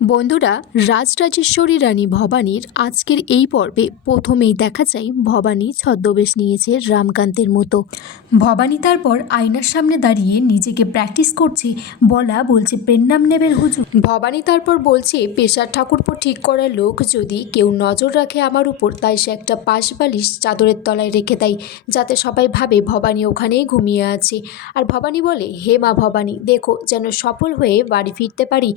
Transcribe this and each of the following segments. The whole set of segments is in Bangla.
বন্ধুরা, রাজরাজেশ্বরী রানী ভবানীর আজকের এই পর্বে প্রথমেই দেখা যায় ভবানী ছদ্মবেশ নিয়েছে রামকান্তের মতো। ভবানী তারপর আয়নার সামনে দাঁড়িয়ে নিজেকে প্র্যাকটিস করছে, বলছে পেন নাম নেবেন হুজুর। ভবানী তারপর বলছে পেশার ঠাকুরপো ঠিক করার লোক যদি কেউ নজর রাখে আমার উপর, তাই সে একটা পাশ বালিশ চাদরের তলায় রেখে দেয়, যাতে সবাই ভাবে ভবানী ওখানেই ঘুমিয়ে আছে। আর ভবানী বলে, হে মা ভবানী, দেখো যেন সফল হয়ে বাড়ি ফিরতে পারি,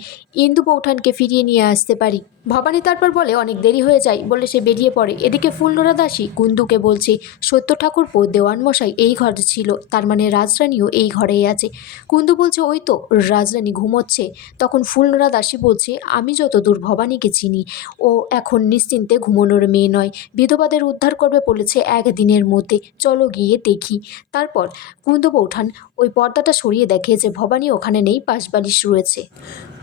ইন্দু বৌঠানকে ফিরিয়ে নিয়ে আসতে পারি। ভবানী তারপর বলে অনেক দেরি হয়ে যায় বলে সে বেরিয়ে পড়ে। এদিকে ফুলনোড়া দাসী কুন্দুকে বলছে, সত্য ঠাকুরপো দেওয়ান মশাই এই ঘর ছিল, তার মানে রাজরানীও এই ঘরেই আছে। কুন্দু বলছে ওই তো রাজরানী ঘুমোচ্ছে। তখন ফুলনোড়া দাসী বলছে, আমি যতদূর ভবানীকে চিনি ও এখন নিশ্চিন্তে ঘুমোনোর মেয়ে নয়, বিধবাদের উদ্ধার করবে বলেছে একদিনের মধ্যে, চলো গিয়ে দেখি। তারপর কুন্দু বৌঠান ওই পর্দাটা সরিয়ে দেখে যে ভবানী ওখানে নেই, পাশবালিশ রয়েছে।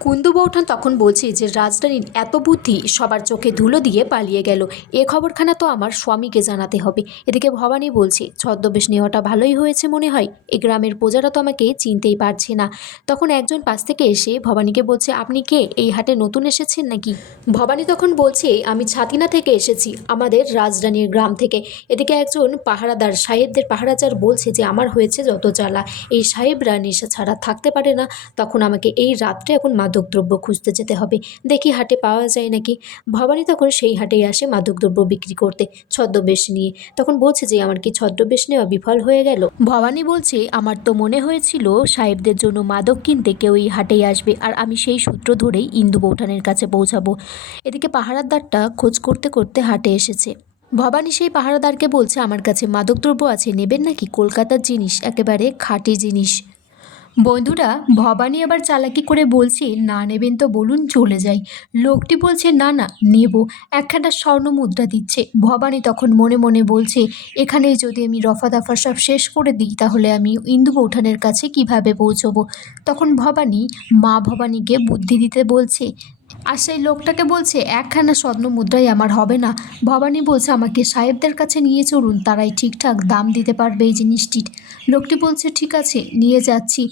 কুন্দু বৌঠান তখন বলছে যে রাজরানীর এত বুদ্ধি, সবার চোখে ধুলো দিয়ে পালিয়ে গেল, এ খবরখানা তো আমার স্বামীকে জানাতে হবে। এদিকে ভবানী বলছে, ছদ্মবেশ নেওয়াটা ভালোই হয়েছে মনে হয়, এই গ্রামের প্রজারা তো আমাকে চিনতেই পারছে না। তখন একজন পাশ থেকে এসে ভবানীকে বলছে, আপনি কে, এই হাটে নতুন এসেছেন নাকি? ভবানী তখন বলছে, আমি ছাতিনা থেকে এসেছি, আমাদের রাজরানীর গ্রাম থেকে। এদিকে একজন পাহারাদার সাহেবদের পাহারাদার বলছে যে আমার হয়েছে যত জ্বালা, এই সাহেবরা নেশা ছাড়া থাকতে পারে না, তখন আমাকে এই রাত্রে এখন মাদকদ্রব্য খুঁজতে যেতে হবে, দেখি হাটে পাওয়া যায় নাকি। ভবানী তখন সেই হাটেই আসে মাদকদ্রব্য বিক্রি করতে ছদ্মবেশ নিয়ে। তখন বলছে যে আমার কি ছদ্মবেশ নেওয়া বিফল হয়ে গেল? ভবানী বলছে, আমার তো মনে হয়েছিল সাহেবদের জন্য মাদক কিনতে কেউ এই হাটেই আসবে, আর আমি সেই সূত্র ধরেই ইন্দু বৌঠানের কাছে পৌঁছাবো। এদিকে পাহারাদারটা খোঁজ করতে করতে হাটে এসেছে। ভবানী সেই পাহারাদারকে বলছে, আমার কাছে মাদকদ্রব্য আছে, নেবেন নাকি? কলকাতার জিনিস, একেবারে খাঁটি জিনিস। বন্ধুরা, ভবানী আবার চালাকি করে বলছে, না নেবেন তো বলুন, চলে যাই। লোকটি বলছে, না না নেব, একখানা স্বর্ণ মুদ্রা দিচ্ছে। ভবানী তখন মনে মনে বলছে, এখানেই যদি আমি রফা দফা সব শেষ করে দিই, তাহলে আমি ইন্দু বৌঠানের কাছে কিভাবে পৌঁছবো। তখন ভবানী মা ভবানীকে বুদ্ধি দিতে বলছে, আর সেই লোকটাকে বলছে, একখানা স্বর্ণ মুদ্রাই আমার হবে না। ভবানী বলছে, আমাকে সাহেবদের কাছে নিয়ে চলুন, তারাই ঠিকঠাক দাম দিতে পারবে এই জিনিসটির। লোকটি বলছে, ঠিক আছে নিয়ে যাচ্ছি।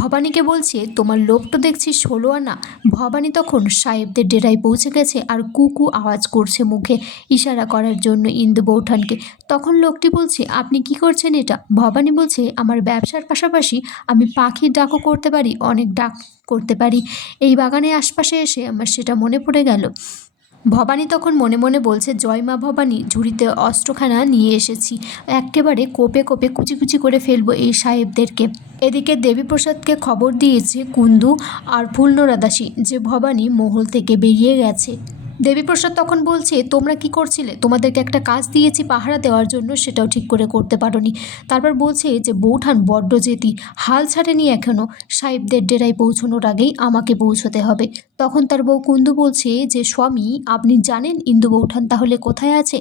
ভবানীকে বলছে, তোমার লোভ তো দেখছি 16 আনা। ভবানী তখন সাহেবদের ডেরায় পৌঁছে গেছে আর কুকু আওয়াজ করছে মুখে, ইশারা করার জন্য ইন্দু বৌঠানকে। তখন লোকটি বলছে, আপনি কি করছেন এটা? ভবানী বলছে, আমার ব্যবসার পাশাপাশি আমি পাখির ডাকও করতে পারি, অনেক ডাক করতে পারি, এই বাগানের আশপাশে এসে আমার সেটা মনে পড়ে গেল। ভবানী তখন মনে মনে বলছে, জয় মা ভবানী, ঝুড়িতে অস্ত্রখানা নিয়ে এসেছি, একেবারে কোপে কোপে কুচি কুচি করে ফেলবো এই সাহেবদেরকে। এদিকে দেবীপ্রসাদকে খবর দিয়েছে কুন্দু আর ফুলনোড়া দাসী যে ভবানী মহল থেকে বেরিয়ে গেছে। দেবীপ্রসাদ তখন বলছে, তোমরা কি করছিলে? তোমাদেরকে একটা কাজ দিয়েছি পাহারা দেওয়ার জন্য, সেটাও ঠিক করে করতে পারোনি। তারপর বলছে যে বৌঠান বড্ড জেদি, হাল ছাড়েনি এখনও, সাহেবদের ডেরায় পৌঁছানোর আগেই আমাকে পৌঁছতে হবে। তখন তার বউ কুন্দু বলছে যে, স্বামী আপনি জানেন ইন্দু বৌঠান তাহলে কোথায় আছে?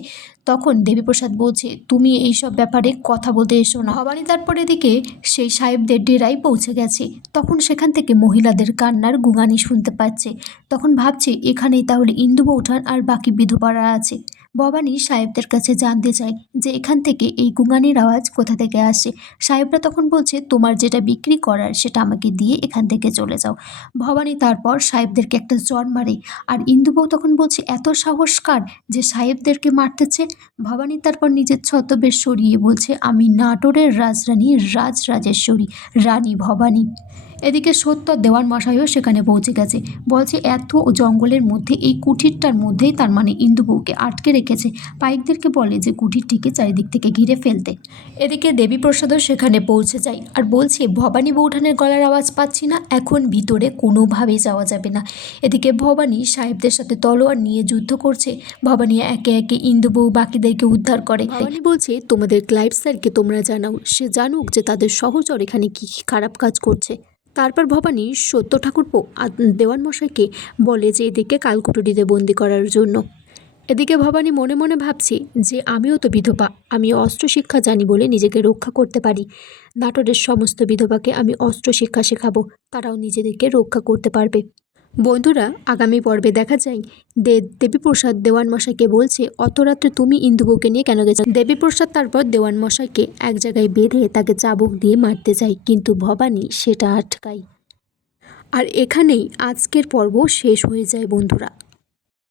তখন দেবীপ্রসাদ বলছে, তুমি এইসব ব্যাপারে কথা বলতে এসো না। ভবানী তারপর এদিকে সেই সাহেবদের ডেরায় পৌঁছে গেছে। তখন সেখান থেকে মহিলাদের কান্নার গুঙানি শুনতে পাচ্ছে। তখন ভাবছে, এখানেই তাহলে ইন্দু বৌঠান আর বাকি বিধবারা আছে। ভবানী সাহেবদের কাছে জানতে চায় যে এখান থেকে এই গুঙানির আওয়াজ কোথা থেকে আসে। সাহেবরা তখন বলছে, তোমার যেটা বিক্রি করার সেটা আমাকে দিয়ে এখান থেকে চলে যাও। ভবানী তারপর সাহেবদেরকে একটা চড় মারে, আর ইন্দুবউ তখন বলছে, এত সাহস কার যে সাহেবদেরকে মারতেছে? ভবানী তারপর নিজের ছদ্মবেশ সরিয়ে বলছে, আমি নাটোরের রাজরানী রাজরাজেশ্বরী রানী ভবানী। এদিকে সত্য দেওয়ান মশাইও সেখানে পৌঁছে গেছে। বলছে, এত জঙ্গলের মধ্যে এই কুঠিরটার মধ্যেই তার মানে ইন্দুবউকে আটকে রেখেছে। পাইকদেরকে বলে যে কুঠিরটিকে চারিদিক থেকে ঘিরে ফেলতে। এদিকে দেবীপ্রসাদও সেখানে পৌঁছে যায় আর বলছে, ভবানী বৌঠানের গলার আওয়াজ পাচ্ছি না, এখন ভিতরে কোনোভাবেই যাওয়া যাবে না। এদিকে ভবানী সাহেবদের সাথে তলোয়ার নিয়ে যুদ্ধ করছে। ভবানী একে একে ইন্দুবউ বাকিদেরকে উদ্ধার করে। ভবানী বলছে, তোমাদের ক্লাইভ স্যারকে তোমরা জানাও, সে জানুক যে তাদের সহচর এখানে কি খারাপ কাজ করছে। তারপর ভবানী সত্য ঠাকুরপো দেওয়ান মশাইকে বলে যে এদিকে কালকুটুরিতে বন্দি করার জন্য। এদিকে ভবানী মনে মনে ভাবছে যে আমিও তো বিধবা, আমি অস্ত্র শিক্ষা জানি বলে নিজেকে রক্ষা করতে পারি। নাটোরের সমস্ত বিধবাকে আমি অস্ত্র শিক্ষা শেখাবো, তারাও নিজেদেরকে রক্ষা করতে পারবে। বন্ধুরা, আগামী পর্বে দেখা যায় দেবীপ্রসাদ দেওয়ান মশাইকে বলছে, অত রাত্রে তুমি ইন্দুবউকে নিয়ে কেন গেছো? দেবীপ্রসাদ তারপর দেওয়ান মশাইকে এক জায়গায় বেঁধে তাকে চাবুক দিয়ে মারতে চায়, কিন্তু ভবানী সেটা আটকায়। আর এখানেই আজকের পর্ব শেষ হয়ে যায় বন্ধুরা।